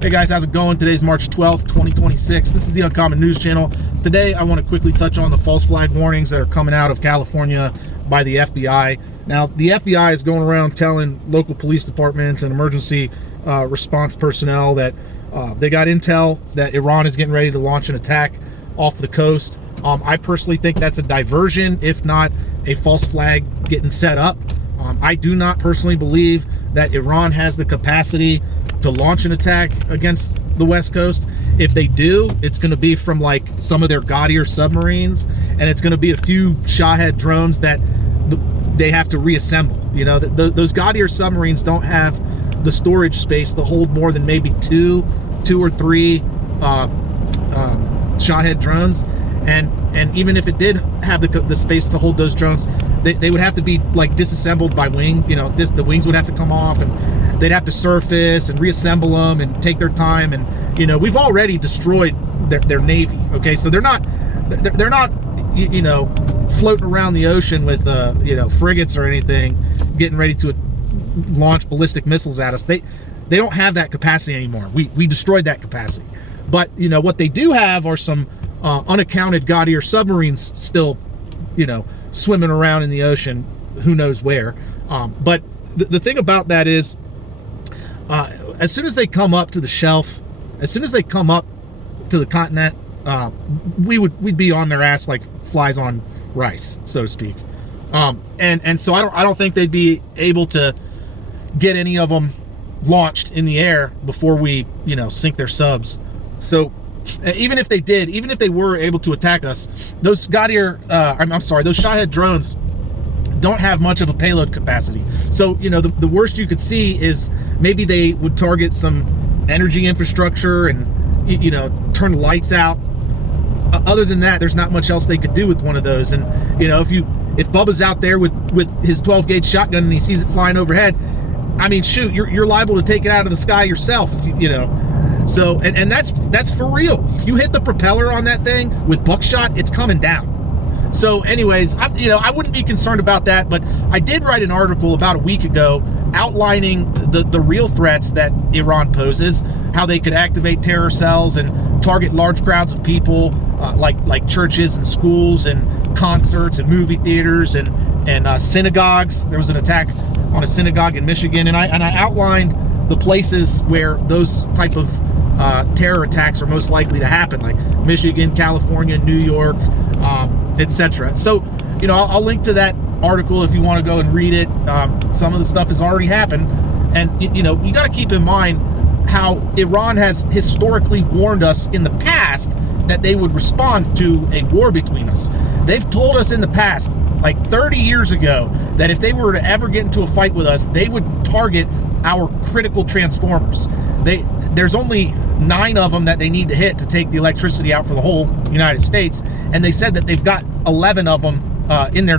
Hey guys, how's it going? Today's March 12th, 2026. This is the Uncommon News Channel. Today, I want to quickly touch on the false flag warnings that are coming out of California by the FBI. Now, the FBI is going around telling local police departments and emergency response personnel that they got intel that Iran is getting ready to launch an attack off the coast. I personally think that's a diversion, if not a false flag getting set up. I do not personally believe that Iran has the capacity to launch an attack against the West Coast. If they do, it's going to be from like some of their gaudier submarines, and it's going to be a few Shahed drones that they have to reassemble. You know, those gaudier submarines don't have the storage space to hold more than maybe two or three Shahed drones, and even if it did have the space to hold those drones, they would have to be like disassembled by wing. You know, the wings would have to come off, and they'd have to surface and reassemble them and take their time. And you know, we've already destroyed their navy. Okay, so they're not you know, floating around the ocean with you know, frigates or anything, getting ready to launch ballistic missiles at us. They don't have that capacity anymore. We destroyed that capacity. But you know, what they do have are some unaccounted gaudier submarines still, you know, swimming around in the ocean, who knows where. But the thing about that is, as soon as they come up to the shelf, as soon as they come up to the continent, we'd be on their ass like flies on rice, so to speak. And so I don't think they'd be able to get any of them launched in the air before we, you know, sink their subs. So even if they did, even if they were able to attack us, those gaudier, I'm sorry, those Shahed drones don't have much of a payload capacity. So, you know, the worst you could see is maybe they would target some energy infrastructure and, you know, turn the lights out. Other than that, there's not much else they could do with one of those. And, you know, if Bubba's out there with his 12-gauge shotgun and he sees it flying overhead, I mean, shoot, you're liable to take it out of the sky yourself, if you know. So, and that's for real. If you hit the propeller on that thing with buckshot, it's coming down. So anyways, you know, I wouldn't be concerned about that, but I did write an article about a week ago outlining the real threats that Iran poses, how they could activate terror cells and target large crowds of people, like churches and schools and concerts and movie theaters and synagogues. There was an attack on a synagogue in Michigan, and I outlined the places where those type of terror attacks are most likely to happen, like Michigan, California, New York, etc. So, you know, I'll link to that article if you want to go and read it. Some of the stuff has already happened, and you know, you got to keep in mind how Iran has historically warned us in the past that they would respond to a war between us. They've told us in the past, like 30 years ago, that if they were to ever get into a fight with us, they would target our critical transformers. There's only 9 of them that they need to hit to take the electricity out for the whole United States, and they said that they've got 11 of them in their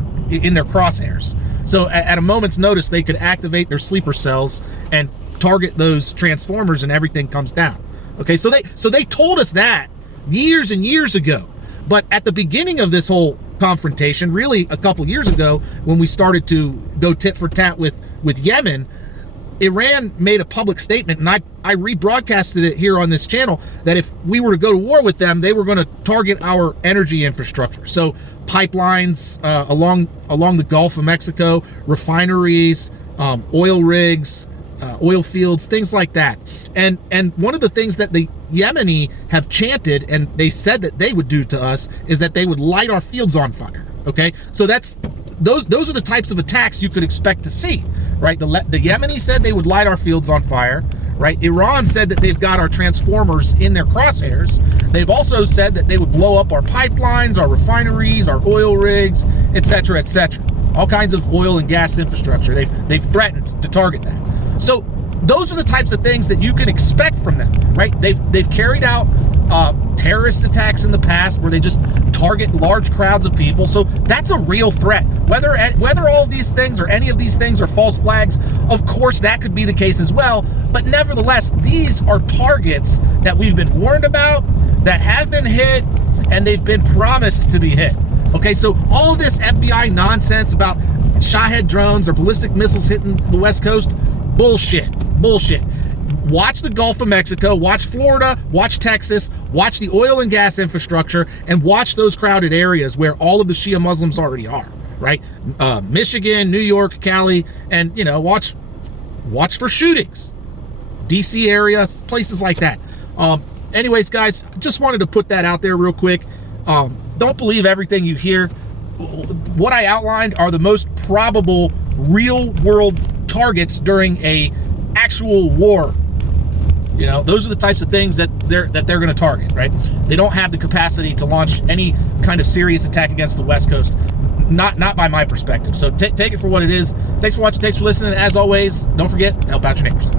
crosshairs. So at a moment's notice, they could activate their sleeper cells and target those transformers, and everything comes down. Okay, so they told us that years and years ago. But at the beginning of this whole confrontation, really a couple years ago, when we started to go tit for tat with Yemen, Iran made a public statement, and I rebroadcasted it here on this channel, that if we were to go to war with them, they were going to target our energy infrastructure. So pipelines along the Gulf of Mexico, refineries, oil rigs, oil fields, things like that. And one of the things that the Yemeni have chanted, and they said that they would do to us, is that they would light our fields on fire. Okay, so those are the types of attacks you could expect to see, right? The Yemeni said they would light our fields on fire, right? Iran said that they've got our transformers in their crosshairs. They've also said that they would blow up our pipelines, our refineries, our oil rigs, etc., etc. All kinds of oil and gas infrastructure. They've threatened to target that. So those are the types of things that you can expect from them, right? They've carried out terrorist attacks in the past where they just target large crowds of people. So that's a real threat. Whether all of these things or any of these things are false flags, of course that could be the case as well. But nevertheless, these are targets that we've been warned about, that have been hit, and they've been promised to be hit. Okay, so all of this FBI nonsense about Shahed drones or ballistic missiles hitting the West Coast, bullshit. watch the Gulf of Mexico, watch Florida, watch Texas, watch the oil and gas infrastructure, and watch those crowded areas where all of the Shia Muslims already are, right? Michigan, New York, Cali, and, you know, watch for shootings. DC area, places like that. Anyways, guys, just wanted to put that out there real quick. Don't believe everything you hear. What I outlined are the most probable real world targets during a actual war. You know, those are the types of things that they're going to target, right? They don't have the capacity to launch any kind of serious attack against the West Coast, not by my perspective. So take it for what it is. Thanks for watching. Thanks for listening. As always, don't forget to help out your neighbors.